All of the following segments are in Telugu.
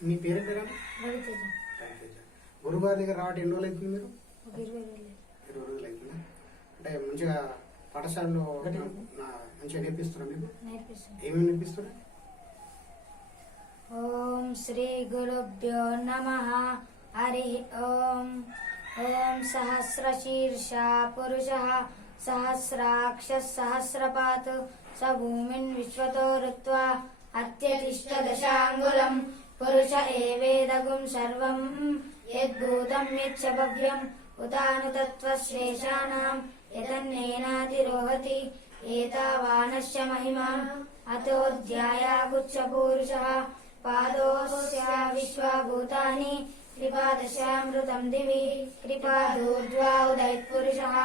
మీ పేరు గురుగారి దగ్గర రావడం ఎన్ని రోజులు అవుతుంది మీరు? ఇరవై రోజులు అవుతుందా అంటే మంచిగా పాఠశాలలో మంచిగా నేర్పిస్తున్నా మీకు? ఏమేమి నేర్పిస్తున్నా ఓం శ్రీ గురుభ్యో నమ. హరి ఓం. ఓం సహస్రశీర్ష పురుష. సహస్రాక్ష సహస్రపాత్. స భూమిన్ విశ్వతో రుత్వా అత్యతిష్ట దశాంగులం పురుష ఏవేదగుం సర్వం యద్భూతం యచ్చ భవ్యం ఉతాను యతన్నేనాతిరోహతి ఏతావానశ్య మహిమా అతోధ్యాయాగుచ్చపూరుషः పాదోస్య విశ్వభూతాని కృపాదశామృతం దివి కృపాదూర్ధ్వా ఉదయత్పురుషः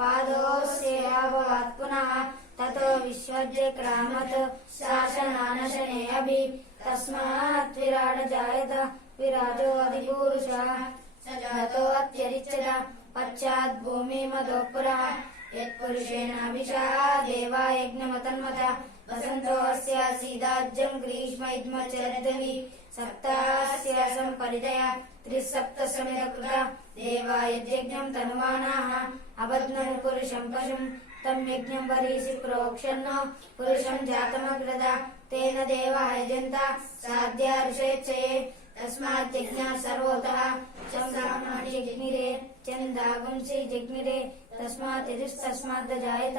పాదోస్యేభవాత్ పునః తతో విశ్వజ్యక్రామత్ శాసనానశనే అభి तस्मात् विराट जायत, विराजो अधिपूरुषः। स जातो अत्यरिच्यत, पश्चात् भूमिमदोपुरः यत्पुरुषेणाभिषा देवा ग्रीष्म इद्म चरदवि देवा तनुमानाः अबध्नन् पुरुषम् पशुम्। తం యజ్ఞం వరీషి ప్రోక్షన్నో పురుషం జాతమగ్రద తేన దేవా యజంత సాధ్య ఋషేచ్చయే తస్మాత్ యజ్ఞ సర్వతః జగ్నిరే చందాగుంసి జగ్నిరే తస్మాత్ యజుస్తస్మాత్ జాయత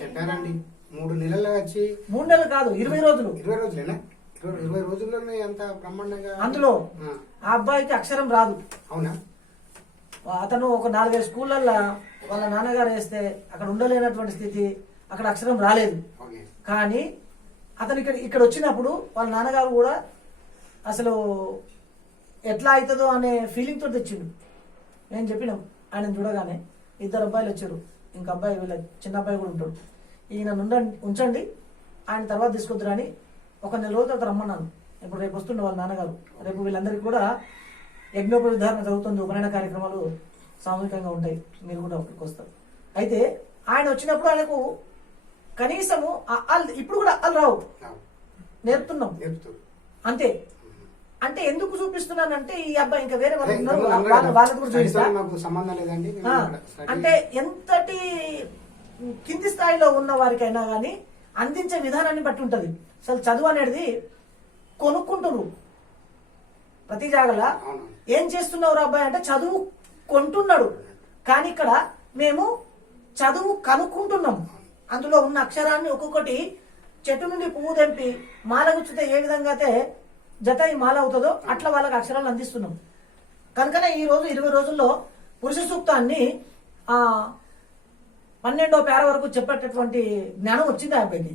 చెప్పారండి? మూడు నెలలు వచ్చి మూడు నెలలు కాదు ఇరవై రోజులు. ఇరవై రోజులేనా? ఇరవై రోజుల్లోనే అంత బ్రహ్మాండంగా అందులో ఆ, ఆ అబ్బాయికి అక్షరం రాదు. అవునా? అతను ఒక నాలుగైదు స్కూళ్ళల్లో వాళ్ళ నాన్నగారు వేస్తే అక్కడ ఉండలేనటువంటి స్థితి అక్కడ అక్షరం రాలేదు. కానీ అతను ఇక్కడ ఇక్కడ వచ్చినప్పుడు వాళ్ళ నాన్నగారు కూడా అసలు ఎట్లా అవుతుందో అనే ఫీలింగ్ తోటి తెచ్చిండు. నేను చెప్పినాం ఆయన చూడగానే ఇద్దరు అబ్బాయిలు వచ్చారు. ఇంక అబ్బాయి వీళ్ళ చిన్న అబ్బాయి కూడా ఉంటాడు. ఈయన ఉండండి ఉంచండి ఆయన తర్వాత తీసుకొద్దురు అని ఒక నెల రోజుల తర్వాత రమ్మన్నాను. ఇప్పుడు రేపు వస్తుండే వాళ్ళ నాన్నగారు. రేపు వీళ్ళందరికీ కూడా యజ్ఞోపవిధారణ జరుగుతుంది ఉపనయన కార్యక్రమాలు సామూహికంగా ఉంటాయి. మీరు కూడా అక్కడికి వస్తారు. అయితే ఆయన వచ్చినప్పుడు ఆయనకు కనీసము అల్ ఇప్పుడు కూడా అల్ రావు. నేర్పుతున్నాం. అంతే. అంటే ఎందుకు చూపిస్తున్నానంటే ఈ అబ్బాయి ఇంకా వేరే వాళ్ళు ఉన్నారు. వాళ్ళకి కూడా చూపిస్తా. అంటే ఎంతటి కింది స్థాయిలో ఉన్న వారికైనా కానీ అందించే విధానాన్ని బట్టి ఉంటది. అసలు చదువు అనేది కొనుక్కుంటున్నారు ప్రతి జాగల ఏం చేస్తున్నావు అబ్బాయి అంటే చదువు కొంటున్నాడు. కానీ ఇక్కడ మేము చదువు కనుక్కుంటున్నాం అందులో ఉన్న అక్షరాన్ని ఒక్కొక్కటి చెట్టు నుండి పువ్వు తెంపి మాల గుచ్చితే ఏ విధంగా అయితే జత ఈ మాల అవుతుందో అట్లా వాళ్ళకి అక్షరాలు అందిస్తున్నాం కనుకనే ఈ రోజు ఇరవై రోజుల్లో పురుష సూక్తాన్ని ఆ పన్నెండో పేర వరకు చెప్పేటటువంటి జ్ఞానం వచ్చింది ఆ అబ్బాయికి